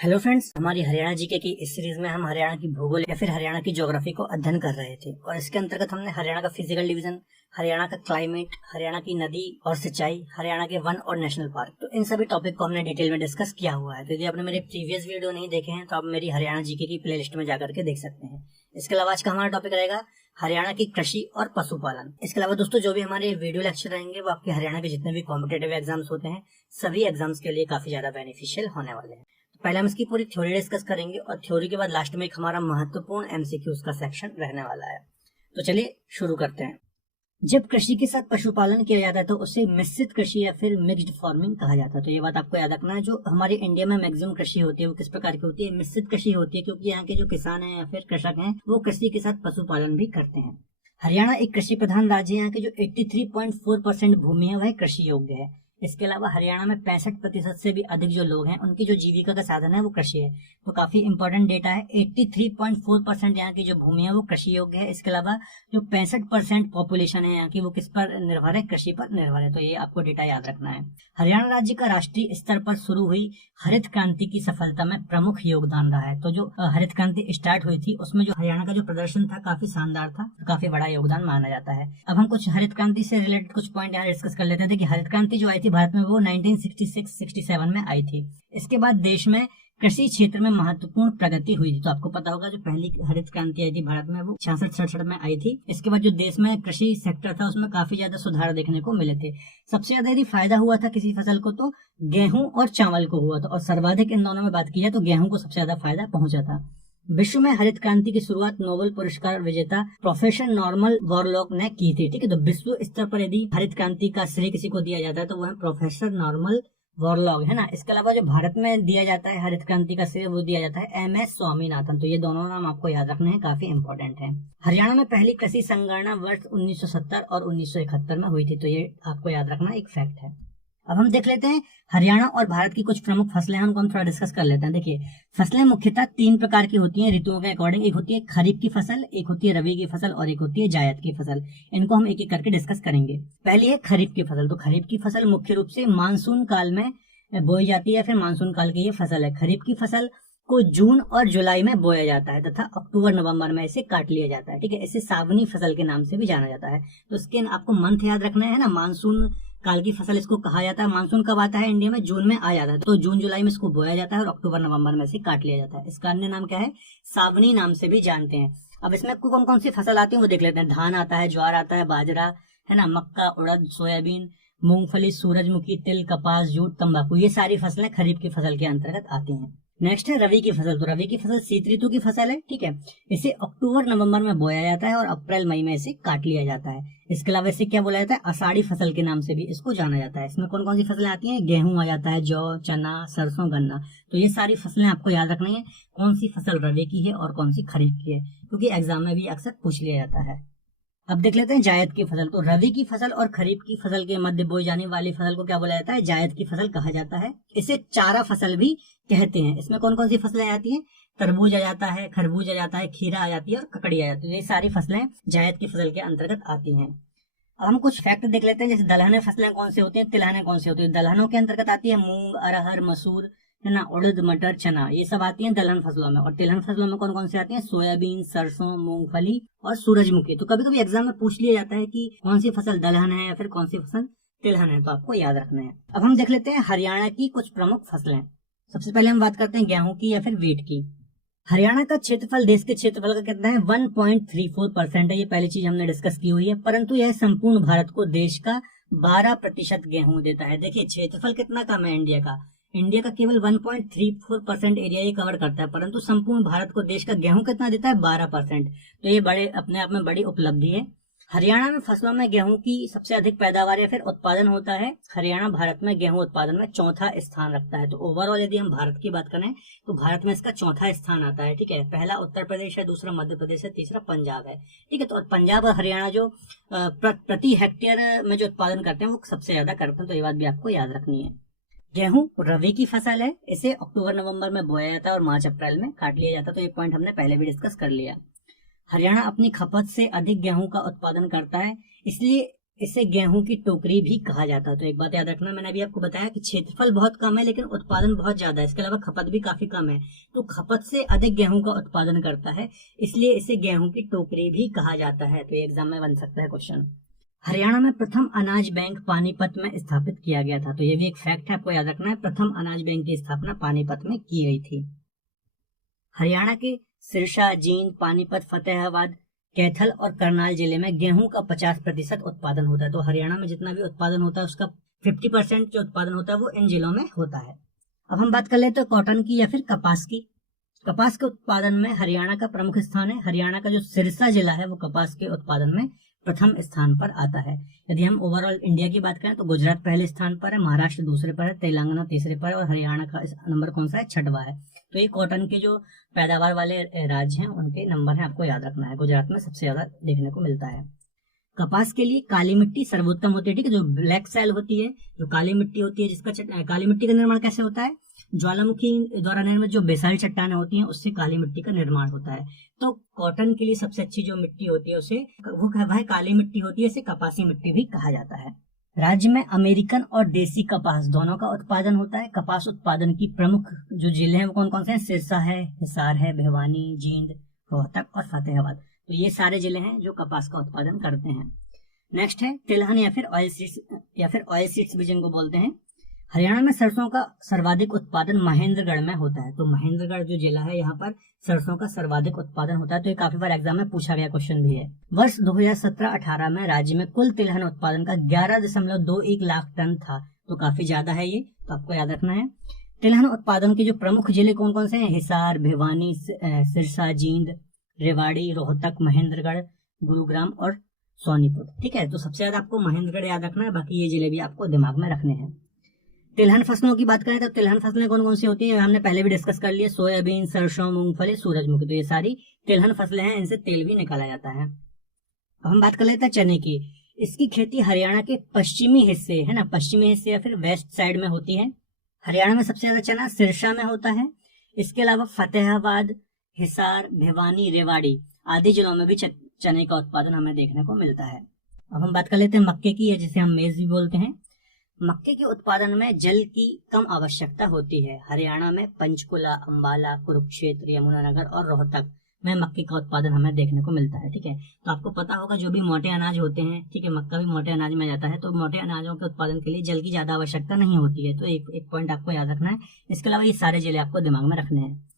Hello friends, हमारी Haryana GK की इस सीरीज में हम हरियाणा की भूगोल या फिर हरियाणा की ज्योग्राफी को अध्ययन कर रहे थे और इसके अंतर्गत हमने हरियाणा का फिजिकल डिवीजन, हरियाणा का क्लाइमेट, हरियाणा की नदी और सिंचाई, हरियाणा के वन और नेशनल पार्क, तो इन सभी टॉपिक को हमने डिटेल में डिस्कस किया हुआ है। तो यदि आपने मेरे प्रीवियस वीडियो नहीं देखे हैं तो आप मेरी हरियाणा जीके की प्लेलिस्ट में जाकर के देख सकते हैं। इसके अलावा आज का हमारा टॉपिक रहेगा हरियाणा की कृषि और पशुपालन। इसके अलावा दोस्तों जो भी हमारे वीडियो लेक्चर रहेंगे वो आपके हरियाणा के जितने भी कॉम्पिटेटिव एग्जाम्स होते हैं सभी एग्जाम्स के लिए काफी ज्यादा बेनिफिशियल होने वाले हैं। पहले हम इसकी पूरी थ्योरी डिस्कस करेंगे और थ्योरी के बाद लास्ट में एक हमारा महत्वपूर्ण एमसीक्यूज का सेक्शन रहने वाला है। तो चलिए शुरू करते हैं। जब कृषि के साथ पशुपालन किया जाता है तो उसे मिश्रित कृषि या फिर मिक्स्ड फार्मिंग कहा जाता है। तो ये बात आपको याद रखना है। जो हमारे इंडिया में मैक्सिमम कृषि होती है वो किस प्रकार की होती है? मिश्रित कृषि होती है, क्योंकि यहाँ के जो किसान हैं या फिर कृषक हैं वो कृषि के साथ पशुपालन भी करते हैं। हरियाणा एक कृषि प्रधान राज्य है। यहाँ के जो 83.4% भूमि है वह कृषि योग्य है। इसके अलावा हरियाणा में 65% से भी अधिक जो लोग हैं उनकी जो जीविका का साधन है वो कृषि है। तो काफी इंपॉर्टेंट डेटा है। 83.4% यहाँ की जो भूमि है वो कृषि योग्य है। इसके अलावा जो 65% पॉपुलेशन है यहाँ की वो किस पर निर्भर है? कृषि पर निर्भर है। तो ये आपको डेटा याद रखना है। हरियाणा राज्य का राष्ट्रीय स्तर पर शुरू हुई हरित क्रांति की सफलता में प्रमुख योगदान रहा है। तो जो हरित क्रांति स्टार्ट हुई थी उसमें जो हरियाणा का जो प्रदर्शन था काफी शानदार था, तो काफी बड़ा योगदान माना जाता है। अब हम कुछ हरित क्रांति से रिलेटेड कुछ पॉइंट यहाँ डिस्कस कर लेते हैं। देखिए, हरित क्रांति जो आई थी भारत में वो 1966-67 में आई थी। इसके बाद देश में कृषि क्षेत्र में महत्वपूर्ण प्रगति हुई थी। तो आपको पता होगा जो पहली हरित क्रांति आई थी भारत में वो 66-67 में आई थी। इसके बाद जो देश में कृषि सेक्टर था उसमें काफी ज्यादा सुधार देखने को मिले थे। सबसे ज्यादा यदि फायदा हुआ था किसी फसल को तो गेहूं और चावल को हुआ था, और सर्वाधिक इन दोनों में बात की जाए तो गेहूं को सबसे ज्यादा फायदा पहुंचा था। विश्व में हरित क्रांति की शुरुआत नोबेल पुरस्कार विजेता प्रोफेसर नॉर्मन बोरलॉग ने की थी। ठीक है, तो विश्व स्तर पर यदि हरित क्रांति का श्रेय किसी को दिया जाता है तो वह प्रोफेसर नॉर्मन बोरलॉग है ना। इसके अलावा जो भारत में दिया जाता है हरित क्रांति का श्रेय वो दिया जाता है MS स्वामीनाथन। तो ये दोनों नाम आपको याद रखने हैं, काफी इंपॉर्टेंट है। हरियाणा में पहली कृषि संगणना वर्ष 1970 और 1971 में हुई थी। तो ये आपको याद रखना एक फैक्ट है। अब हम देख लेते हैं हरियाणा और भारत की कुछ प्रमुख फसलें हैं, उनको हम थोड़ा डिस्कस कर लेते हैं। देखिए, फसलें मुख्यतः 3 प्रकार की होती हैं ऋतुओं के अकॉर्डिंग। एक होती है खरीफ की फसल, एक होती है रबी की फसल और एक होती है जायद की फसल। इनको हम एक एक करके डिस्कस करेंगे। पहली है खरीफ की फसल। तो खरीफ की फसल मुख्य रूप से मानसून काल में बोई जाती है या फिर मानसून काल की ये फसल है। खरीफ की फसल को जून और जुलाई में बोया जाता है तथा अक्टूबर नवंबर में इसे काट लिया जाता है। ठीक है, इसे सावनी फसल के नाम से भी जाना जाता है। तो इसके आपको मंथ याद रखना है ना। मानसून काल की फसल इसको कहा जाता है। मानसून कब आता है इंडिया में? जून में आ जाता है। तो जून जुलाई में इसको बोया जाता है और अक्टूबर नवंबर में इसे काट लिया जाता है। इसका अन्य नाम क्या है? सावनी नाम से भी जानते हैं। अब इसमें कौन कौन सी फसल आती है वो देख लेते हैं। धान आता है, ज्वार आता है, बाजरा है ना, मक्का, उड़द, सोयाबीन, मूंगफली, सूरजमुखी, तिल, कपास, जूट, तंबाकू, ये सारी फसलें खरीफ की फसल के अंतर्गत आती हैं। नेक्स्ट है रवि की फसल। तो रवि की फसल शीत ऋतु की फसल है। ठीक है, इसे अक्टूबर नवंबर में बोया जाता है और अप्रैल मई में इसे काट लिया जाता है। इसके अलावा इसे क्या बोला जाता है? आषाढ़ी फसल के नाम से भी इसको जाना जाता है। इसमें कौन कौन सी फसलें आती हैं? गेहूं आ जाता है, जौ, चना, सरसों, गन्ना। तो ये सारी फसलें आपको याद रखनी है, कौन सी फसल रवि की है और कौन सी खरीफ की है, क्योंकि एग्जाम में भी अक्सर पूछ लिया जाता है। अब देख लेते हैं जायद की फसल। तो रवि की फसल और खरीफ की फसल के मध्य बोई जाने वाली फसल को क्या बोला जाता है? जायद की फसल कहा जाता है। इसे चारा फसल भी कहते हैं। इसमें कौन कौन सी फसलें आती हैं? तरबूज आ जाता है, खरबूज आ जाता है, खीरा आ जाती है और ककड़ी आ जाती है। ये सारी फसलें जायद की फसल के अंतर्गत आती हैं। अब हम कुछ फैक्ट देख लेते हैं, जैसे दलहने फसलें कौन सी होती हैं, तिलहने कौन सी होती है। दलहनों के अंतर्गत आती है मूंग, अरहर, मसूर है ना, उड़द, मटर, चना, ये सब आती हैं दलहन फसलों में। और तिलहन फसलों में कौन कौन सी आती हैं? सोयाबीन, सरसों, मूंगफली और सूरजमुखी। तो कभी कभी एग्जाम में पूछ लिया जाता है कि कौन सी फसल दलहन है या फिर कौन सी फसल तिलहन है, तो आपको याद रखना है। अब हम देख लेते हैं हरियाणा की कुछ प्रमुख फसलें। सबसे पहले हम बात करते हैं गेहूं की या फिर वीट की। हरियाणा का क्षेत्रफल देश के क्षेत्रफल का कितना है? 1.34% है। ये पहली चीज हमने डिस्कस की हुई है, परंतु यह संपूर्ण भारत को देश का 12% गेहूं देता है। देखिए, क्षेत्रफल कितना कम है इंडिया का। इंडिया का केवल 1.34% एरिया ही कवर करता है, परंतु संपूर्ण भारत को देश का गेहूं कितना देता है? 12%। तो ये बड़े अपने आप में बड़ी उपलब्धि है। हरियाणा में फसलों में गेहूं की सबसे अधिक पैदावार या फिर उत्पादन होता है। हरियाणा भारत में गेहूं उत्पादन में चौथा स्थान रखता है। तो ओवरऑल यदि हम भारत की बात करें तो भारत में इसका चौथा स्थान आता है। ठीक है, पहला उत्तर प्रदेश है, दूसरा मध्य प्रदेश है, तीसरा पंजाब है। ठीक है, तो पंजाब और हरियाणा जो प्रति हेक्टेयर में जो उत्पादन करते हैं वो सबसे ज्यादा करते हैं। तो ये बात भी आपको याद रखनी है। गेहूं रबी की फसल है। इसे अक्टूबर नवंबर में बोया जाता है और मार्च अप्रैल में काट लिया जाता है। तो ये पॉइंट हमने पहले भी डिस्कस कर लिया। हरियाणा अपनी खपत से अधिक गेहूं का उत्पादन करता है, इसलिए इसे गेहूं की टोकरी भी कहा जाता है। तो एक बात याद रखना, मैंने अभी आपको बताया कि क्षेत्रफल बहुत कम है लेकिन उत्पादन बहुत ज्यादा है, इसके अलावा खपत भी काफी कम है, तो खपत से अधिक गेहूं का उत्पादन करता है, इसलिए इसे गेहूं की टोकरी भी कहा जाता है। तो ये एग्जाम में बन सकता है क्वेश्चन। हरियाणा में प्रथम अनाज बैंक पानीपत में स्थापित किया गया था। तो ये भी एक फैक्ट है, आपको याद रखना है, प्रथम अनाज बैंक की स्थापना पानीपत में की गई थी। हरियाणा के सिरसा, जींद, पानीपत, फतेहाबाद, कैथल और करनाल जिले में गेहूं का 50% उत्पादन होता है। तो हरियाणा में जितना भी उत्पादन होता है उसका 50% जो उत्पादन होता है वो इन जिलों में होता है। अब हम बात कर लेते हैं कॉटन की या फिर कपास की। कपास के उत्पादन में हरियाणा का प्रमुख स्थान है। हरियाणा का जो सिरसा जिला है वो कपास के उत्पादन में प्रथम स्थान पर आता है। यदि हम ओवरऑल इंडिया की बात करें तो गुजरात पहले स्थान पर है, महाराष्ट्र दूसरे पर है, तेलंगाना तीसरे पर है और हरियाणा का नंबर कौन सा है, 6वां है। तो ये कॉटन के जो पैदावार वाले राज्य हैं उनके नंबर है, आपको याद रखना है। गुजरात में सबसे ज्यादा देखने को मिलता है। कपास के लिए काली मिट्टी सर्वोत्तम होती है, ठीक है। जो ब्लैक सैल होती है, जो काली मिट्टी होती है, जिसका काली मिट्टी का निर्माण कैसे होता है, ज्वालामुखी द्वारा निर्मित जो बेसाल्ट चट्टानें होती हैं उससे काली मिट्टी का निर्माण होता है। तो कॉटन के लिए सबसे अच्छी जो मिट्टी होती है उसे वह काली मिट्टी होती है, इसे कपासी मिट्टी भी कहा जाता है। राज्य में अमेरिकन और देसी कपास दोनों का उत्पादन होता है। कपास उत्पादन की प्रमुख जो जिले हैं वो कौन कौन से हैं, सिरसा है, हिसार है, भिवानी, जींद, रोहतक और फतेहाबाद। तो ये सारे जिले हैं जो कपास का उत्पादन करते हैं। नेक्स्ट है तिलहन या फिर ऑयल सीड्स भी जिनको बोलते हैं। हरियाणा में सरसों का सर्वाधिक उत्पादन महेंद्रगढ़ में होता है। तो महेंद्रगढ़ जो जिला है यहाँ पर सरसों का सर्वाधिक उत्पादन होता है। तो ये काफी बार एग्जाम में पूछा गया क्वेश्चन भी है। वर्ष 2017-18 में राज्य में कुल तिलहन उत्पादन का 11.21 लाख टन था। तो काफी ज्यादा है ये, तो आपको याद रखना है। तिलहन उत्पादन के जो प्रमुख जिले कौन कौन से हैं, हिसार, भिवानी, सिरसा, जींद, रेवाड़ी, रोहतक, महेंद्रगढ़, गुरुग्राम और सोनीपत, ठीक है। तो सबसे ज्यादा आपको महेंद्रगढ़ याद रखना है, बाकी ये जिले भी आपको दिमाग में रखने हैं। तिलहन फसलों की बात करें तो तिलहन फसलें कौन कौन सी होती हैं, हमने पहले भी डिस्कस कर लिया, सोयाबीन, सरसों, मूंगफली, सूरजमुखी। तो ये सारी तिलहन फसलें हैं, इनसे तेल भी निकाला जाता है। अब हम बात कर लेते हैं चने की। इसकी खेती हरियाणा के पश्चिमी हिस्से है ना, पश्चिमी हिस्से या फिर वेस्ट साइड में होती है। हरियाणा में सबसे ज्यादा चना सिरसा में होता है। इसके अलावा फतेहाबाद, हिसार, भिवानी, रेवाड़ी आदि जिलों में भी चने का उत्पादन हमें देखने को मिलता है। अब हम बात कर लेते हैं मक्के की, या जिसे हम मेज भी बोलते हैं। मक्के के उत्पादन में जल की कम आवश्यकता होती है। हरियाणा में पंचकुला, अंबाला, कुरुक्षेत्र, यमुनानगर और रोहतक में मक्के का उत्पादन हमें देखने को मिलता है, ठीक है। तो आपको पता होगा जो भी मोटे अनाज होते हैं, ठीक है, मक्का भी मोटे अनाज में जाता है, तो मोटे अनाजों के उत्पादन के लिए जल की ज्यादा आवश्यकता नहीं होती है। तो एक पॉइंट आपको याद रखना है। इसके अलावा ये सारे जिले आपको दिमाग में रखने हैं।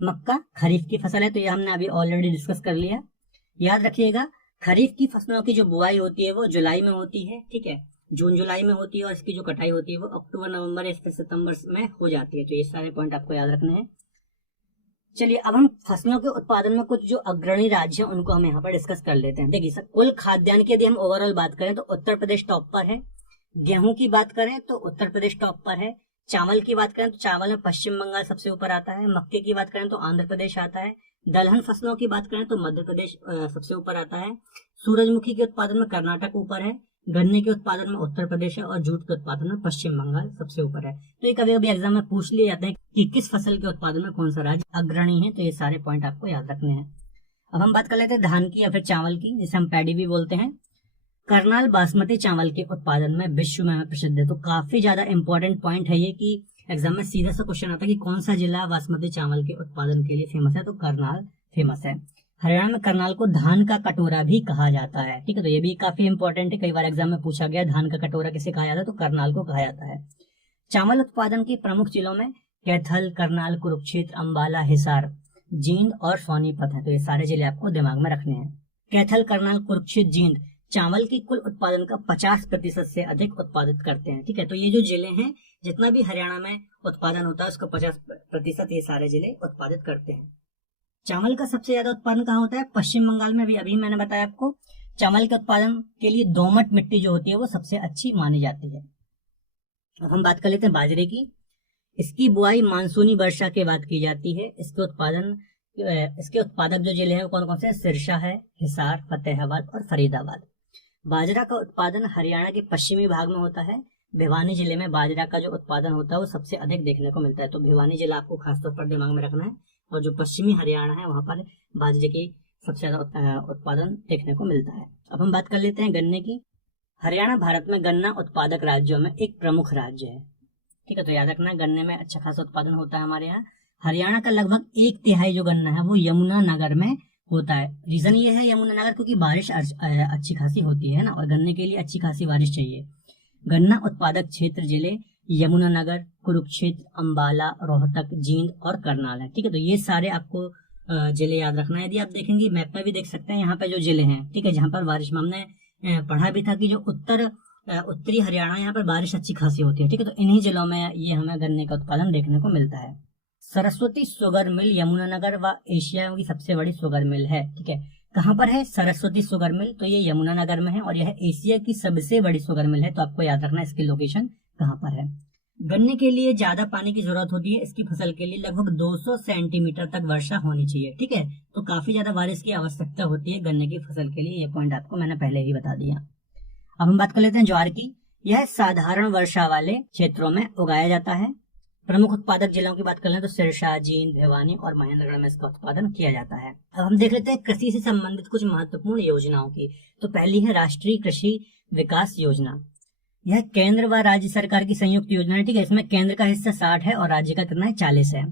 मक्का खरीफ की फसल है, तो ये हमने अभी ऑलरेडी डिस्कस कर लिया। याद रखिएगा, खरीफ की फसलों की जो बुआई होती है वो जुलाई में होती है, ठीक है, जून जुलाई में होती है, और इसकी जो कटाई होती है वो अक्टूबर नवंबर या फिर सितंबर में हो जाती है। तो ये सारे पॉइंट आपको याद रखने हैं। चलिए अब हम फसलों के उत्पादन में कुछ जो अग्रणी राज्य हैं उनको हम यहाँ पर डिस्कस कर लेते हैं। देखिए सर, कुल खाद्यान्न की यदि हम ओवरऑल बात करें तो उत्तर प्रदेश टॉप पर है। गेहूं की बात करें तो उत्तर प्रदेश टॉप पर है। चावल की बात करें तो चावल में पश्चिम बंगाल सबसे ऊपर आता है। मक्के की बात करें तो आंध्र प्रदेश आता है। दलहन फसलों की बात करें तो मध्य प्रदेश सबसे ऊपर आता है। सूरजमुखी के उत्पादन में कर्नाटक ऊपर है। गन्ने के उत्पादन में उत्तर प्रदेश है और जूट के उत्पादन में पश्चिम बंगाल सबसे ऊपर है। तो ये कभी कभी एग्जाम में पूछ लिए जाते हैं कि किस फसल के उत्पादन में कौन सा राज्य अग्रणी है। तो ये सारे पॉइंट आपको याद रखने हैं। अब हम बात कर लेते हैं धान की या फिर चावल की, जिसे हम पैडी भी बोलते हैं। करनाल बासमती चावल के उत्पादन में विश्व में प्रसिद्ध है। तो काफी ज्यादा इंपॉर्टेंट पॉइंट है ये कि एग्जाम में सीधा सा क्वेश्चन आता है कि कौन सा जिला बासमती चावल के उत्पादन के लिए फेमस है, तो करनाल फेमस है। हरियाणा में करनाल को धान का कटोरा भी कहा जाता है, ठीक है। तो ये भी काफी इंपॉर्टेंट है, कई बार एग्जाम में पूछा गया धान का कटोरा किसे कहा जाता है, तो करनाल को कहा जाता है। चावल उत्पादन के प्रमुख जिलों में कैथल, करनाल, कुरुक्षेत्र, अंबाला, हिसार, जींद और सोनीपत है। तो ये सारे जिले आपको दिमाग में रखने हैं। कैथल, करनाल, कुरुक्षेत्र, जींद चावल की कुल उत्पादन का 50% से अधिक उत्पादित करते हैं, ठीक है। तो ये जो जिले हैं, जितना भी हरियाणा में उत्पादन होता है उसका 50% ये सारे जिले उत्पादित करते हैं। चावल का सबसे ज्यादा उत्पादन कहाँ होता है, पश्चिम बंगाल में। अभी मैंने बताया आपको, चावल के उत्पादन के लिए दोमट मिट्टी जो होती है वो सबसे अच्छी मानी जाती है। अब हम बात कर लेते हैं बाजरे की। इसकी बुआई मानसूनी वर्षा के बाद की जाती है। इसके उत्पादक जो जिले हैं कौन कौन से, सिरसा है, हिसार, फतेहाबाद और फरीदाबाद। बाजरा का उत्पादन हरियाणा के पश्चिमी भाग में होता है। भिवानी जिले में बाजरा का जो उत्पादन होता है वो सबसे अधिक देखने को मिलता है। तो भिवानी जिला आपको खासतौर पर दिमाग में रखना है। और जो पश्चिमी हरियाणा है वहां पर बाजरे की सबसे ज्यादा उत्पादन देखने को मिलता है। अब हम बात कर लेते हैं गन्ने की। हरियाणा भारत में गन्ना उत्पादक राज्यों में एक प्रमुख राज्य है। ठीक है, तो याद रखना गन्ने में अच्छा खासा उत्पादन होता है हमारे यहाँ। हरियाणा का लगभग 1/3 जो गन्ना है वो यमुनानगर में होता है। रीजन ये है यमुनानगर क्योंकि बारिश अच्छी खासी होती है ना, और गन्ने के लिए अच्छी खासी बारिश चाहिए। गन्ना उत्पादक क्षेत्र जिले यमुनानगर, कुरुक्षेत्र, अंबाला, रोहतक, जींद और करनाल है। ठीक है, तो ये सारे आपको जिले याद रखना है। यदि आप देखेंगे मैप में भी देख सकते हैं यहाँ पे जो जिले हैं, ठीक है, जहाँ पर बारिश में हमने पढ़ा भी था कि जो उत्तरी हरियाणा, यहाँ पर बारिश अच्छी खासी होती है। ठीक है, तो इन्हीं जिलों में ये हमें गन्ने का उत्पादन देखने को मिलता है। सरस्वती शुगर मिल यमुनानगर व एशिया की सबसे बड़ी शुगर मिल है। ठीक है, कहाँ पर है सरस्वती शुगर मिल? तो ये यमुनानगर में है और यह एशिया की सबसे बड़ी शुगर मिल है। तो आपको याद रखना इसकी लोकेशन कहाँ पर है। गन्ने के लिए ज्यादा पानी की जरूरत होती है। इसकी फसल के लिए लगभग 200 सेंटीमीटर तक वर्षा होनी चाहिए। ठीक है, तो काफी ज्यादा बारिश की आवश्यकता होती है गन्ने की फसल के लिए। ये पॉइंट आपको मैंने पहले ही बता दिया। अब हम बात कर लेते हैं ज्वार की। यह साधारण वर्षा वाले क्षेत्रों में उगाया जाता है। प्रमुख उत्पादक जिलों की बात कर लें तो सिरसा, जींद, भिवानी और महेंद्रगढ़ में इसका उत्पादन किया जाता है। अब हम देख लेते हैं कृषि से संबंधित कुछ महत्वपूर्ण योजनाओं की। तो पहली है राष्ट्रीय कृषि विकास योजना। यह केंद्र व राज्य सरकार की संयुक्त योजना है। ठीक है, इसमें केंद्र का हिस्सा 60 है और राज्य का कितना है 40 है।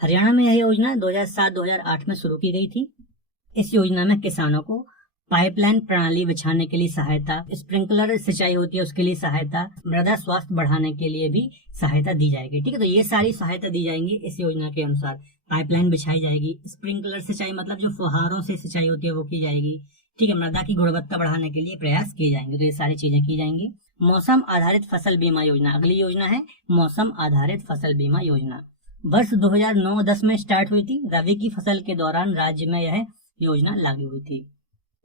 हरियाणा में यह योजना 2007-2008 में शुरू की गई थी। इस योजना में किसानों को पाइपलाइन प्रणाली बिछाने के लिए सहायता, स्प्रिंकलर सिंचाई होती है उसके लिए सहायता, मृदा स्वास्थ्य बढ़ाने के लिए भी सहायता दी जाएगी। ठीक है, तो ये सारी सहायता दी जाएंगी इस योजना के अनुसार। पाइपलाइन बिछाई जाएगी, स्प्रिंकलर सिंचाई मतलब जो फुहारों से सिंचाई होती है वो की जाएगी। ठीक है, मृदा की गुणवत्ता बढ़ाने के लिए प्रयास किए जाएंगे। तो ये सारी चीजें की जाएंगी। मौसम आधारित फसल बीमा योजना अगली योजना है। मौसम आधारित फसल बीमा योजना वर्ष 2009-10 में स्टार्ट हुई थी। रबी की फसल के दौरान राज्य में यह योजना लागू हुई थी।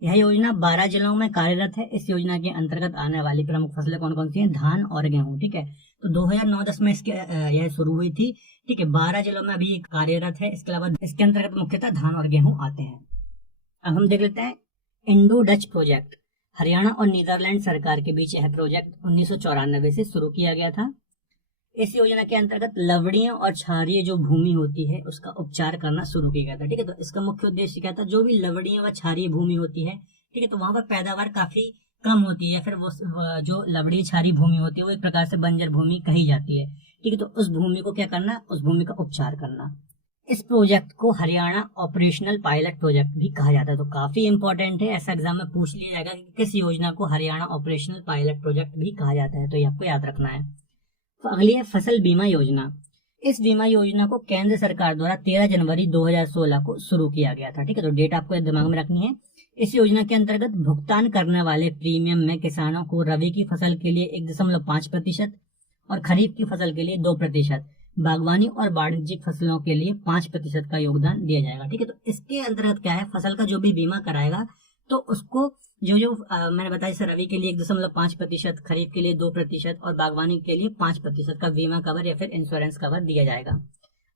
यह योजना 12 जिलों में कार्यरत है। इस योजना के अंतर्गत आने वाली प्रमुख फसलें कौन कौन सी हैं? धान और गेहूं। ठीक है, तो 2009-10 में यह शुरू हुई थी। ठीक है, 12 जिलों में अभी कार्यरत है। इसके अलावा इसके अंतर्गत मुख्यतः धान और गेहूं आते हैं। अब हम देख लेते हैं इंडो डच प्रोजेक्ट। हरियाणा और नीदरलैंड सरकार के बीच यह प्रोजेक्ट 1994 से शुरू किया गया था। इस योजना के अंतर्गत लवड़ियों और क्षारीय जो भूमि होती है उसका उपचार करना शुरू किया गया था। ठीक है, तो इसका मुख्य उद्देश्य क्या था? जो भी लवड़ियों व क्षारीय भूमि होती है, ठीक है, तो वहां पर पैदावार काफी कम होती है, या फिर वो जो लवड़ी क्षारीय भूमि होती है वो एक प्रकार से बंजर भूमि कही जाती है। ठीक है, तो उस भूमि को क्या करना? उस भूमि का उपचार करना। इस प्रोजेक्ट को हरियाणा ऑपरेशनल पायलट प्रोजेक्ट भी कहा जाता है। तो काफी इंपॉर्टेंट है, ऐसा एग्जाम में पूछ लिया जाएगा कि किस योजना को हरियाणा ऑपरेशनल पायलट प्रोजेक्ट भी कहा जाता है। तो ये आपको याद रखना है। तो अगली है फसल बीमा योजना। इस बीमा योजना को केंद्र सरकार द्वारा 13 जनवरी 2016 को शुरू किया गया था। ठीक है, तो डेट आपको दिमाग में रखनी है। इस योजना के अंतर्गत भुगतान करने वाले प्रीमियम में किसानों को रबी की फसल के लिए 1.5% और खरीफ की फसल के लिए 2%, बागवानी और वाणिज्यिक फसलों के लिए 5% का योगदान दिया जाएगा। ठीक है, तो इसके अंतर्गत क्या है? फसल का जो भी बीमा कराएगा तो उसको जो मैंने बताया सर, रबी के लिए 1.5%, खरीफ के लिए 2% और बागवानी के लिए 5% का बीमा कवर या फिर इंश्योरेंस कवर दिया जाएगा।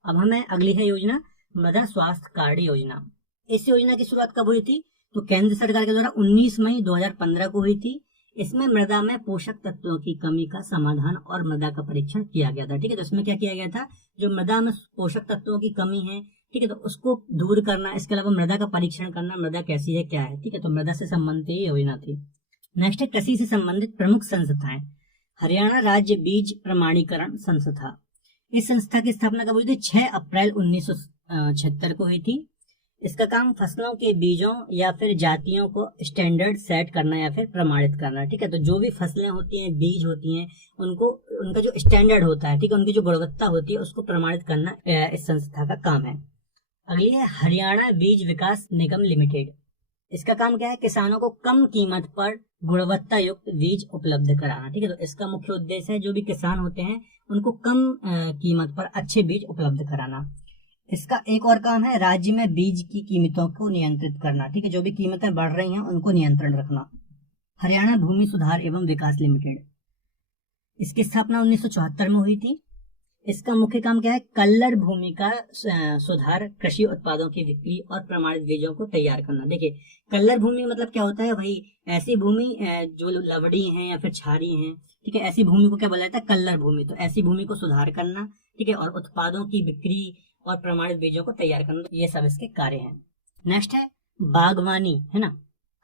अब हमें अगली है योजना मृदा स्वास्थ्य कार्ड योजना। इस योजना की शुरुआत कब हुई थी? तो केंद्र सरकार के द्वारा 19 मई 2015 को हुई थी। इसमें मृदा में पोषक तत्वों की कमी का समाधान और मृदा का परीक्षण किया गया था। ठीक है, तो इसमें क्या किया गया था? जो मृदा में पोषक तत्वों की कमी है, ठीक है, तो उसको दूर करना, इसके अलावा मृदा का परीक्षण करना, मृदा कैसी है क्या है। ठीक है, तो मृदा से संबंधित ये योजना थी। नेक्स्ट है कृषि से संबंधित प्रमुख संस्थाएं। हरियाणा राज्य बीज प्रमाणीकरण संस्था। इस संस्था की स्थापना कब हुई थी? 6 अप्रैल 1976 को हुई थी। इसका काम फसलों के बीजों या फिर जातियों को स्टैंडर्ड सेट करना या फिर प्रमाणित करना। ठीक है, तो जो भी फसलें होती हैं, बीज होती हैं, उनको उनका जो स्टैंडर्ड होता है, ठीक है, उनकी जो गुणवत्ता होती है उसको प्रमाणित करना इस संस्था का काम है। अगली है हरियाणा बीज विकास निगम लिमिटेड। इसका काम क्या है? किसानों को कम कीमत पर गुणवत्ता युक्त बीज उपलब्ध कराना। ठीक है, तो इसका मुख्य उद्देश्य है जो भी किसान होते हैं उनको कम कीमत पर अच्छे बीज उपलब्ध कराना। इसका एक और काम है राज्य में बीज की कीमतों को नियंत्रित करना। ठीक है, जो भी कीमतें बढ़ रही हैं उनको नियंत्रण रखना। हरियाणा भूमि सुधार एवं विकास लिमिटेड। इसकी स्थापना 1974 में हुई थी। इसका मुख्य काम क्या है? कल्लर भूमि का सुधार, कृषि उत्पादों की बिक्री और प्रमाणित बीजों को तैयार करना। देखिए, कल्लर भूमि मतलब क्या होता है भाई? ऐसी भूमि जो लवड़ी है या फिर क्षारी है, ठीक है, ऐसी भूमि को क्या बोला जाता है? कल्लर भूमि। तो ऐसी भूमि को सुधार करना, ठीक है, और उत्पादों की बिक्री और प्रमाणित बीजों को तैयार करना, ये सब इसके कार्य हैं। नेक्स्ट है बागवानी, है ना।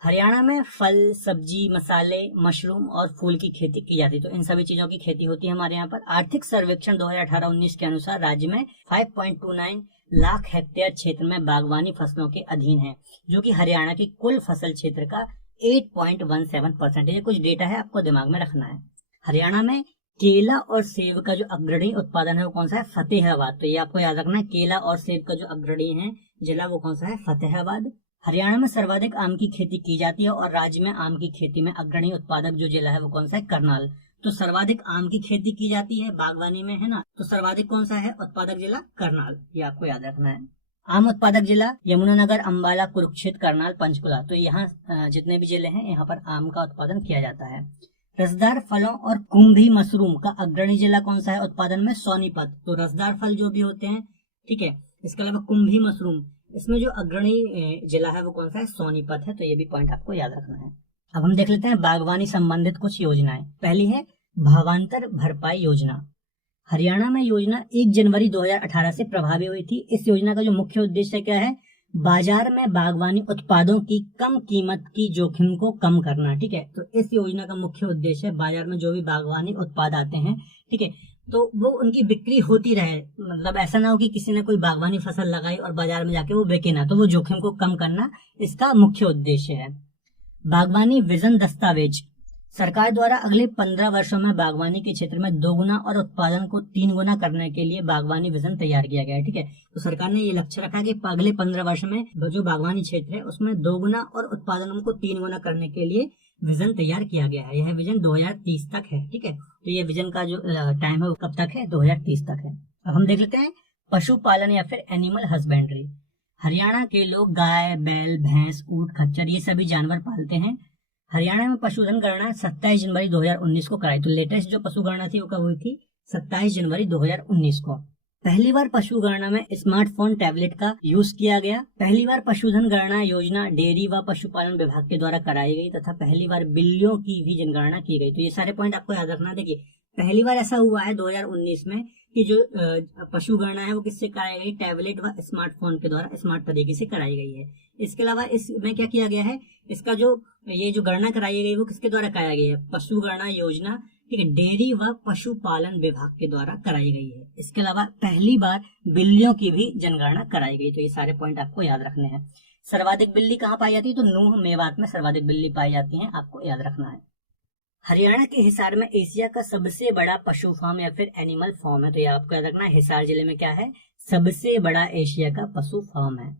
हरियाणा में फल, सब्जी, मसाले, मशरूम और फूल की खेती की जाती है। तो इन सभी चीजों की खेती होती है हमारे यहाँ पर। आर्थिक सर्वेक्षण 2018-19 के अनुसार राज्य में 5.29 लाख हेक्टेयर क्षेत्र में बागवानी फसलों के अधीन है, जो कि हरियाणा की कुल फसल क्षेत्र का 8.17% है। कुछ डेटा है, आपको दिमाग में रखना है। हरियाणा में केला और सेब का जो अग्रणी उत्पादन है वो कौन सा है? फतेहाबाद। तो ये आपको याद रखना है, केला और सेब का जो अग्रणी है जिला वो कौन सा है? फतेहाबाद। हरियाणा में सर्वाधिक आम की खेती की जाती है और राज्य में आम की खेती में अग्रणी उत्पादक जो जिला है वो कौन सा है? करनाल। तो सर्वाधिक आम की खेती की जाती है बागवानी में, है ना, तो सर्वाधिक कौन सा है उत्पादक जिला? करनाल। ये आपको याद रखना है। आम उत्पादक जिला यमुनानगर, अंबाला, कुरुक्षेत्र, करनाल, पंचकुला। तो यहाँ जितने भी जिले हैं यहाँ पर आम का उत्पादन किया जाता है। रसदार फलों और कुंभी मशरूम का अग्रणी जिला कौन सा है उत्पादन में? सोनीपत। तो रसदार फल जो भी होते हैं, ठीक है, इसके अलावा कुंभी मशरूम, इसमें जो अग्रणी जिला है वो कौन सा है? सोनीपत है। तो ये भी पॉइंट आपको याद रखना है। अब हम देख लेते हैं बागवानी संबंधित कुछ योजनाएं। पहली है भावांतर भरपाई योजना। हरियाणा में योजना 1 जनवरी 2018 से प्रभावी हुई थी। इस योजना का जो मुख्य उद्देश्य क्या है? बाजार में बागवानी उत्पादों की कम कीमत की जोखिम को कम करना। ठीक है, तो इस योजना का मुख्य उद्देश्य है बाजार में जो भी बागवानी उत्पाद आते हैं, ठीक है, तो वो उनकी बिक्री होती रहे। मतलब ऐसा ना हो कि किसी ने कोई बागवानी फसल लगाई और बाजार में जाके वो बेचे ना, तो वो जोखिम को कम करना इसका मुख्य उद्देश्य है। बागवानी विजन दस्तावेज। सरकार द्वारा अगले 15 वर्षों में बागवानी के क्षेत्र में 2 गुना और उत्पादन को 3 गुना करने के लिए बागवानी विजन तैयार किया गया है। ठीक है, तो सरकार ने ये लक्ष्य रखा कि अगले 15 वर्ष में जो बागवानी क्षेत्र है उसमें 2 गुना और उत्पादन को 3 गुना करने के लिए विजन तैयार किया गया है। यह विजन 2030 तक है। ठीक है, तो ये विजन का जो टाइम है वो कब तक है? 2030 तक है। अब हम देख लेते हैं पशुपालन या फिर एनिमल हस्बेंड्री। हरियाणा के लोग गाय, बैल, भैंस, ऊंट, खच्चर ये सभी जानवर पालते हैं। हरियाणा में पशुधन गणना 27 जनवरी 2019 को कराई। तो लेटेस्ट जो पशु गणना थी वो कब हुई थी? 27 जनवरी 2019 को। पहली बार पशु गणना में स्मार्टफोन, टैबलेट का यूज किया गया। पहली बार पशुधन गणना योजना डेयरी व पशुपालन विभाग के द्वारा कराई गई तथा पहली बार बिल्लियों की भी जनगणना की गई। तो ये सारे पॉइंट आपको याद रखना। देखिए, पहली बार ऐसा हुआ है 2019 में कि जो पशु गणना है वो किससे कराई गई? टैबलेट व स्मार्टफोन के द्वारा स्मार्ट तरीके से कराई गई है। इसके अलावा इसमें क्या किया गया है? इसका जो ये जो गणना कराई गई वो किसके द्वारा कराई गई है? पशु गणना योजना, ठीक है, डेयरी व पशुपालन विभाग के द्वारा कराई गई है। इसके अलावा पहली बार बिल्लियों की भी जनगणना कराई गई। तो ये सारे पॉइंट आपको याद रखने हैं। सर्वाधिक बिल्ली कहाँ पाई जाती है? तो नूह, मेवात में सर्वाधिक बिल्ली पाई जाती है, आपको याद रखना है। हरियाणा के हिसार में एशिया का सबसे बड़ा पशु फार्म या फिर एनिमल फार्म है। तो ये आपको याद रखना है, हिसार जिले में क्या है? सबसे बड़ा एशिया का पशु फार्म है।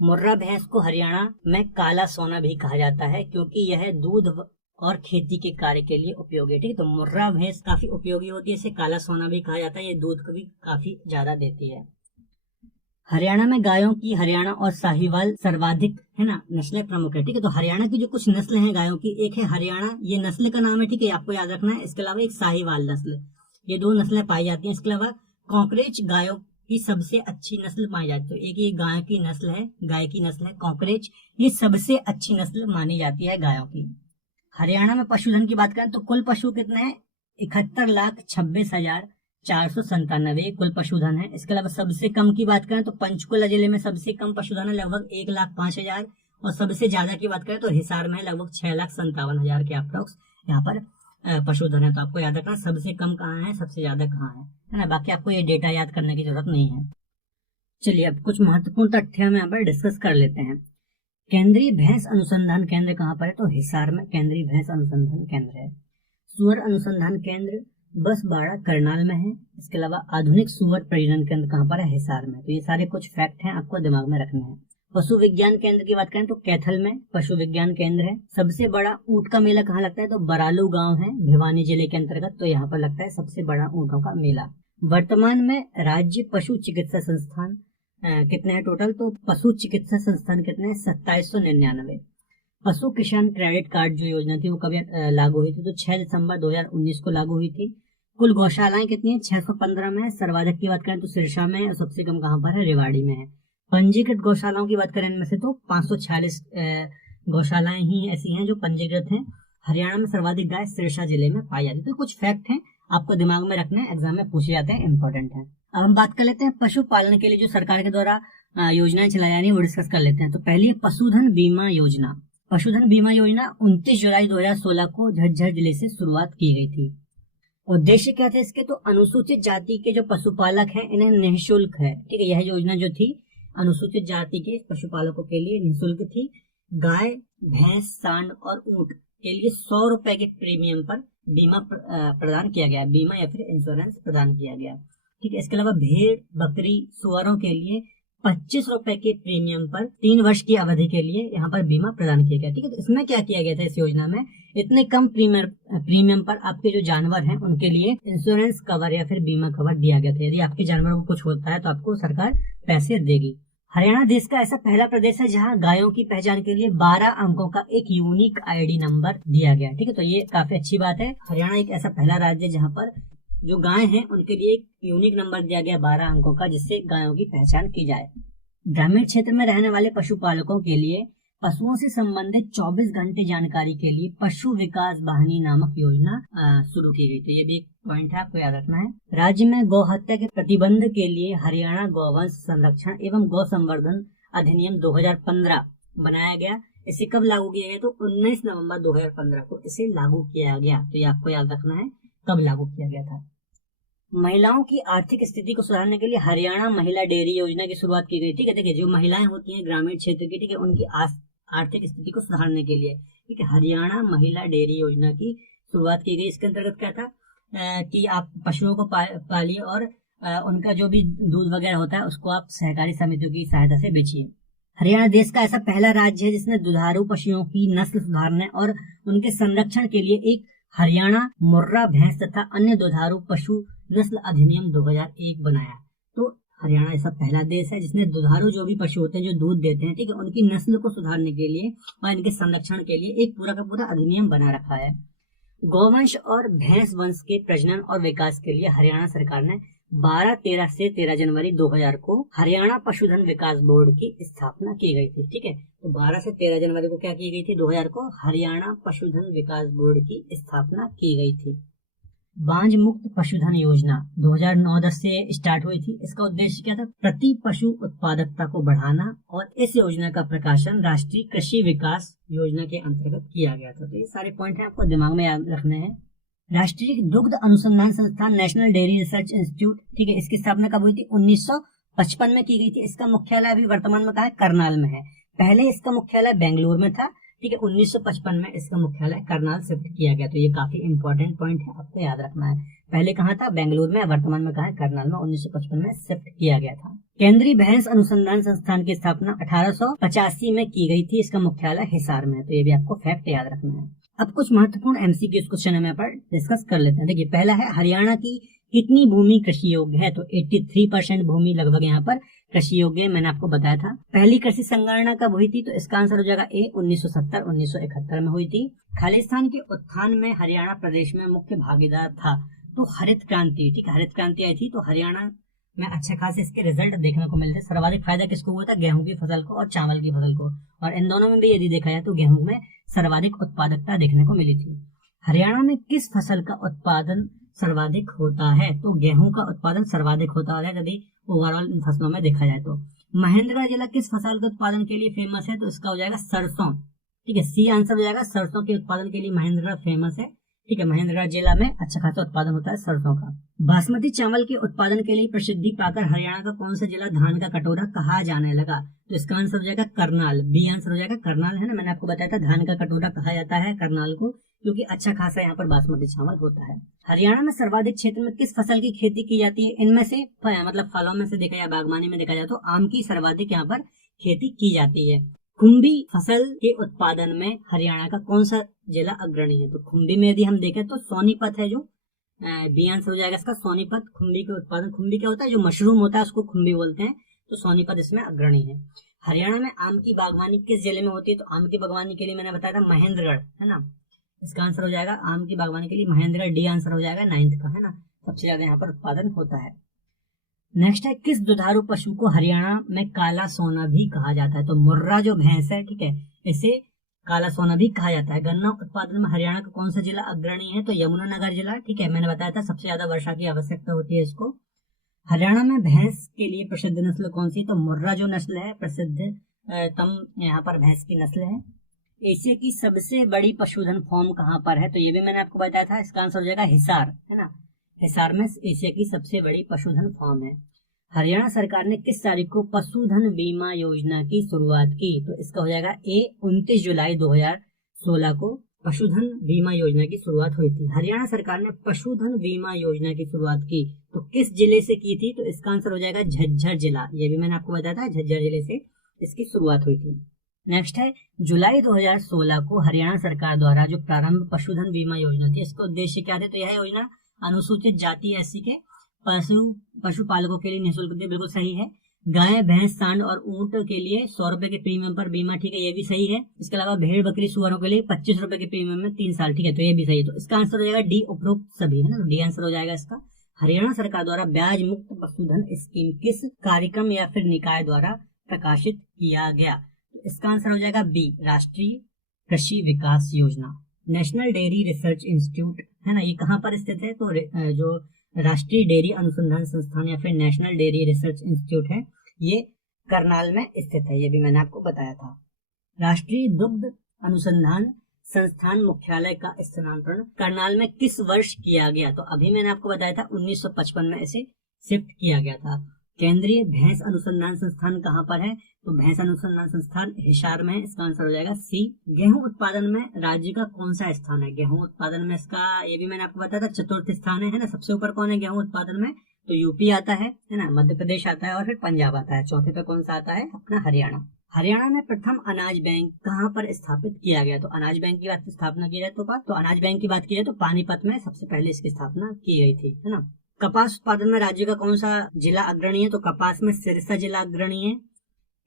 मुर्रा भैंस को हरियाणा में काला सोना भी कहा जाता है क्योंकि यह दूध और खेती के कार्य के लिए उपयोगी है। ठीक, तो मुर्रा भैंस काफी उपयोगी होती है, इसे काला सोना भी कहा जाता है। ये दूध को भी काफी ज्यादा देती है। हरियाणा में गायों की हरियाणा और साहिवाल सर्वाधिक, है ना, नस्लें प्रमुख है। ठीक है, तो हरियाणा की जो कुछ नस्लें हैं गायों की, एक है हरियाणा, ये नस्ल का नाम है, ठीक है, आपको याद रखना है। इसके अलावा एक साहिवाल नस्ल, ये 2 नस्लें पाई जाती हैं। इसके अलावा कॉकरेज गायों की सबसे अच्छी नस्ल मानी जाती है। तो एक ये गाय की नस्ल है कॉकरेज, ये सबसे अच्छी नस्ल मानी जाती है गायों की। हरियाणा में पशुधन की बात करें तो कुल पशु कितने हैं? 71,26,497 कुल पशुधन है। इसके अलावा सबसे कम की बात करें तो पंचकुला जिले में सबसे कम पशुधन है, लगभग 1,05,000, और सबसे ज्यादा की बात करें तो हिसार में लगभग 6,57,000 के अप्रॉक्स यहाँ पर पशुधन है। तो आपको याद रखना सबसे कम कहाँ है, सबसे ज्यादा कहाँ है ना। बाकी आपको ये डेटा याद करने की जरूरत नहीं है। चलिए अब कुछ महत्वपूर्ण तथ्य हम यहाँ पर डिस्कस कर लेते हैं। केंद्रीय भैंस अनुसंधान केंद्र कहाँ पर है? तो हिसार में केंद्रीय भैंस अनुसंधान केंद्र है। सुअर अनुसंधान केंद्र बसबाड़ा, करनाल में है। इसके अलावा आधुनिक सुअर प्रजनन केंद्र कहाँ पर है? हिसार में। तो ये सारे कुछ फैक्ट हैं, आपको दिमाग में रखने हैं। पशु विज्ञान केंद्र की बात करें तो कैथल में पशु विज्ञान केंद्र है। सबसे बड़ा ऊंट का मेला कहाँ लगता है? तो बरालू गांव है भिवानी जिले के अंतर्गत, तो यहाँ पर लगता है सबसे बड़ा ऊंटों का मेला। वर्तमान में राज्य पशु चिकित्सा संस्थान कितने हैं टोटल? तो पशु चिकित्सा संस्थान कितने हैं? 2799। पशु किसान क्रेडिट कार्ड जो योजना थी वो कभी लागू हुई थी? तो 6 दिसंबर 2019 को लागू हुई थी। कुल गौशालाएं कितनी है? 615 में है। सर्वाधिक की बात करें तो सिरसा में है और सबसे कम कहाँ पर है? रेवाड़ी में है। पंजीकृत गौशालाओं की बात करें इनमें से तो 546 गौशालाएं ही ऐसी हैं जो पंजीकृत हैं। हरियाणा में सर्वाधिक गाय सिरसा जिले में पाई जाती है। तो कुछ फैक्ट हैं, आपको दिमाग में रखना है, एग्जाम में पूछे जाते हैं, इंपॉर्टेंट है। अब हम बात कर लेते हैं पशुपालन के लिए जो सरकार के द्वारा योजनाएं चलाई जा रही है वो डिस्कस कर लेते हैं। तो पहली है पशुधन बीमा योजना। पशुधन बीमा योजना 29 जुलाई 2016 को झज्जर जिले से शुरुआत की गई थी। उद्देश्य क्या था इसके, तो अनुसूचित जाति के जो पशुपालक हैं इन्हें निःशुल्क है, ठीक है, यह योजना जो थी अनुसूचित जाति के पशुपालकों के लिए निःशुल्क थी। गाय, भैंस, सांड और ऊंट के लिए 100 रुपए के प्रीमियम पर बीमा प्रदान किया गया, बीमा या फिर इंश्योरेंस प्रदान किया गया, ठीक है। इसके अलावा भेड़, बकरी, सुअरों के लिए 25 रुपए के प्रीमियम पर 3 वर्ष की अवधि के लिए यहाँ पर बीमा प्रदान किया गया, ठीक है। तो इसमें क्या किया गया था इस योजना में, इतने कम प्रीमियम पर आपके जो जानवर हैं उनके लिए इंश्योरेंस कवर या फिर बीमा कवर दिया गया था। यदि आपके जानवरों को कुछ होता है तो आपको सरकार पैसे देगी। हरियाणा देश का ऐसा पहला प्रदेश है जहां गायों की पहचान के लिए 12 अंकों का एक यूनिक आईडी नंबर दिया गया, ठीक है। तो ये काफी अच्छी बात है। हरियाणा एक ऐसा पहला राज्य है जहां पर जो गाय हैं उनके लिए एक यूनिक नंबर दिया गया 12 अंकों का, जिससे गायों की पहचान की जाए। ग्रामीण क्षेत्र में रहने वाले पशुपालकों के लिए पशुओं से संबंधित 24 घंटे जानकारी के लिए पशु विकास वाहिनी नामक योजना शुरू की गई। तो ये भी एक पॉइंट है, आपको याद रखना है। राज्य में गौ हत्या के प्रतिबंध के लिए हरियाणा गौवंश संरक्षण एवं गौ संवर्धन अधिनियम 2015 बनाया गया। इसे कब लागू किया गया, तो 19 नवंबर 2015 को इसे लागू किया गया। तो ये आपको याद रखना है कब लागू किया गया था। महिलाओं की आर्थिक स्थिति को सुधारने के लिए हरियाणा महिला डेयरी योजना की शुरुआत की गई, ठीक है। देखिए जो महिलाएं होती हैं ग्रामीण क्षेत्र की, ठीक है, उनकी आर्थिक स्थिति को सुधारने के लिए, ठीक है, हरियाणा महिला डेयरी योजना की शुरुआत की गई। इसके अंतर्गत क्या था कि आप पशुओं को पालिए और उनका जो भी दूध वगैरह होता है उसको आप सहकारी समितियों की सहायता से बेचिए। हरियाणा देश का ऐसा पहला राज्य है जिसने दुधारू पशुओं की नस्ल सुधारने और उनके संरक्षण के लिए एक हरियाणा मुर्रा भैंस तथा अन्य दुधारू पशु नस्ल अधिनियम 2001 बनाया। तो हरियाणा ऐसा पहला देश है जिसने दुधारू जो भी पशु होते हैं जो दूध देते हैं, ठीक है, उनकी नस्ल को सुधारने के लिए और इनके संरक्षण के लिए एक पूरा का पूरा अधिनियम बना रखा है। गौवंश और भैंस वंश के प्रजनन और विकास के लिए हरियाणा सरकार ने 12 से 13 जनवरी 2000 को हरियाणा पशुधन विकास बोर्ड की स्थापना की गई थी, ठीक है। तो 12 से 13 जनवरी को क्या की गई थी, 2000 को हरियाणा पशुधन विकास बोर्ड की स्थापना की गई थी। बांझ मुक्त पशुधन योजना 2009-10 से स्टार्ट हुई थी। इसका उद्देश्य क्या था, प्रति पशु उत्पादकता को बढ़ाना, और इस योजना का प्रकाशन राष्ट्रीय कृषि विकास योजना के अंतर्गत किया गया था। तो ये सारे पॉइंट हैं, आपको दिमाग में याद रखने हैं। राष्ट्रीय दुग्ध अनुसंधान संस्थान नेशनल डेयरी रिसर्च इंस्टीट्यूट, ठीक है, इसकी स्थापना कब हुई थी, 1955 में की गई थी। इसका मुख्यालय अभी वर्तमान में कहाँ है, करनाल में है। पहले इसका मुख्यालय बेंगलुरु में था, ठीक है। 1955 में इसका मुख्यालय करनाल शिफ्ट किया गया। तो ये काफी इंपॉर्टेंट पॉइंट है, आपको याद रखना है। पहले कहाँ था, बेंगलुरु में, वर्तमान में कहाँ है, करनाल में। 1955 में शिफ्ट किया गया था। केंद्रीय भैंस अनुसंधान संस्थान की स्थापना 1885 में की गई थी। इसका मुख्यालय हिसार में है। तो ये भी आपको फैक्ट याद रखना है। अब कुछ महत्वपूर्ण एमसीक्यूज क्वेश्चन हम यहाँ पर डिस्कस कर लेते हैं। देखिए पहला है, हरियाणा की कितनी भूमि कृषि योग्य है, तो 83% भूमि लगभग यहाँ पर कृषि योग्य है, मैंने आपको बताया था। पहली कृषि संगणना कब हुई थी, तो इसका आंसर हो जाएगा ए, 1970-1971 में हुई थी। खालिस्तान के उत्थान में हरियाणा प्रदेश में मुख्य भागीदार था, तो हरित क्रांति, ठीक है, हरित क्रांति आई थी, तो हरियाणा में अच्छे खासे इसके रिजल्ट देखने को मिलते। सर्वाधिक फायदा किसको हुआ था, गेहूं की फसल को और चावल की फसल को, और इन दोनों में भी यदि देखा जाए तो गेहूं में सर्वाधिक उत्पादकता देखने को मिली थी। हरियाणा में किस फसल का उत्पादन सर्वाधिक होता है, तो गेहूं का उत्पादन सर्वाधिक होता है यदि ओवरऑल इन फसलों में देखा जाए तो। महेंद्रगढ़ जिला किस फसल के उत्पादन के लिए फेमस है, तो इसका हो जाएगा सरसों, ठीक है, सी आंसर हो जाएगा। सरसों के उत्पादन के लिए महेंद्रगढ़ फेमस है, ठीक है। महेंद्रगढ़ जिला में अच्छा खासा उत्पादन होता है सरसों का। बासमती चावल के उत्पादन के लिए प्रसिद्धि पाकर हरियाणा का कौन सा जिला धान का कटोरा कहा जाने लगा, तो इसका आंसर हो जाएगा करनाल, बी आंसर हो जाएगा करनाल, है ना। मैंने आपको बताया था धान का कटोरा कहा जाता है करनाल को, क्योंकि अच्छा खासा यहाँ पर बासमती चावल होता है। हरियाणा में सर्वाधिक क्षेत्र में किस फसल की खेती की जाती है, इनमें से मतलब फलों में से देखा जाए, बागवानी में देखा जाए तो आम की सर्वाधिक यहाँ पर खेती की जाती है। खुम्बी फसल के उत्पादन में हरियाणा का कौन सा जिला अग्रणी है, तो खुम्बी में यदि हम देखें तो सोनीपत है, जो बी आंसर हो जाएगा इसका सोनीपत। खुम्बी के उत्पादन, खुम्बी क्या होता है, जो मशरूम होता है उसको खुम्बी बोलते हैं, तो सोनीपत इसमें अग्रणी है। हरियाणा में आम की बागवानी किस जिले में होती है, तो आम की बागवानी के लिए मैंने बताया था महेंद्रगढ़, है ना। इसका आंसर हो जाएगा आम की बागवानी के लिए महेंद्रगढ़, डी आंसर हो जाएगा 9th का, है ना। सबसे ज्यादा यहाँ पर उत्पादन होता है। नेक्स्ट है, किस दुधारू पशु को हरियाणा में काला सोना भी कहा जाता है, तो मुर्रा जो भैंस है, ठीक है, इसे काला सोना भी कहा जाता है। गन्ना उत्पादन में हरियाणा का कौन सा जिला अग्रणी है, तो यमुनानगर जिला, ठीक है, मैंने बताया था सबसे ज्यादा वर्षा की आवश्यकता होती है इसको। हरियाणा में भैंस के लिए प्रसिद्ध नस्ल कौन सी, तो मुर्रा जो नस्ल है प्रसिद्ध तम यहाँ पर भैंस की नस्ल है। एशिया की सबसे बड़ी पशुधन फॉर्म कहाँ पर है? तो ये भी मैंने आपको बताया था, इसका आंसर हो जाएगा हिसार, है ना। हिसार में एशिया की सबसे बड़ी पशुधन फॉर्म है। हरियाणा सरकार ने किस तारीख को पशुधन बीमा योजना की शुरुआत की? तो इसका हो जाएगा ए 29 जुलाई 2016 को पशुधन बीमा योजना की शुरुआत हुई थी। हरियाणा सरकार ने पशुधन बीमा योजना की शुरुआत की तो किस जिले से की थी? तो इसका आंसर हो जाएगा झज्जर जिला। ये भी मैंने आपको बताया था, झज्जर जिले से इसकी शुरुआत हुई थी। नेक्स्ट है, जुलाई 2016 को हरियाणा सरकार द्वारा जो प्रारंभ पशुधन बीमा योजना थी, इसका उद्देश्य क्या थे? तो यह योजना अनुसूचित जाति एससी के पशुपालकों के लिए निःशुल्क थी, बिल्कुल सही है। गाय, भैंस, सांड और ऊंट के लिए 100 रुपए के प्रीमियम पर बीमा, ठीक है, ये भी सही है। इसके अलावा भेड़, बकरी, सुअरों के लिए 25 रुपए के प्रीमियम में 3 साल, ठीक है, तो ये भी सही है। तो इसका आंसर हो जाएगा डी, उपरोक्त सभी, है ना, तो डी आंसर हो जाएगा इसका। हरियाणा सरकार द्वारा ब्याज मुक्त पशुधन स्कीम किस कार्यक्रम या फिर निकाय द्वारा प्रकाशित किया गया? तो इसका आंसर हो जाएगा बी, राष्ट्रीय कृषि विकास योजना। नेशनल डेयरी रिसर्च इंस्टीट्यूट, है ना, ये कहाँ पर स्थित है? तो जो राष्ट्रीय डेयरी अनुसंधान संस्थान या फिर नेशनल डेयरी रिसर्च इंस्टीट्यूट है, ये करनाल में स्थित है, ये भी मैंने आपको बताया था। राष्ट्रीय दुग्ध अनुसंधान संस्थान मुख्यालय का स्थानांतरण करनाल में किस वर्ष किया गया? तो अभी मैंने आपको बताया था 1955 में इसे शिफ्ट किया गया था। केंद्रीय भैंस अनुसंधान संस्थान कहाँ पर है? तो भैंस अनुसंधान संस्थान हिसार में है, इसका आंसर हो जाएगा सी। गेहूं उत्पादन में राज्य का कौन सा स्थान है? गेहूं उत्पादन में इसका, ये भी मैंने आपको बताया था, चतुर्थ स्थान है ना। सबसे ऊपर कौन है गेहूं उत्पादन में? तो यूपी आता है ना, मध्य प्रदेश आता है और फिर पंजाब आता है। चौथे पे कौन सा आता है? अपना हरियाणा। हरियाणा में प्रथम अनाज बैंक कहाँ पर स्थापित किया गया? तो अनाज बैंक की बात स्थापना की जाए तो अनाज बैंक की बात की जाए तो पानीपत में सबसे पहले इसकी स्थापना की गई थी, है ना। कपास उत्पादन में राज्य का कौन सा जिला अग्रणी है? तो कपास में सिरसा जिला अग्रणी है।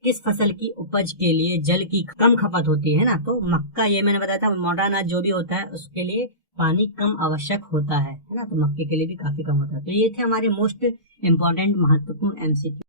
किस फसल की उपज के लिए जल की कम खपत होती है ना? तो मक्का, ये मैंने बताया था, मोटा अनाज जो भी होता है उसके लिए पानी कम आवश्यक होता है ना, तो मक्के के लिए भी काफी कम होता है। तो ये थे हमारे मोस्ट इम्पोर्टेंट महत्वपूर्ण एमसीक्यू।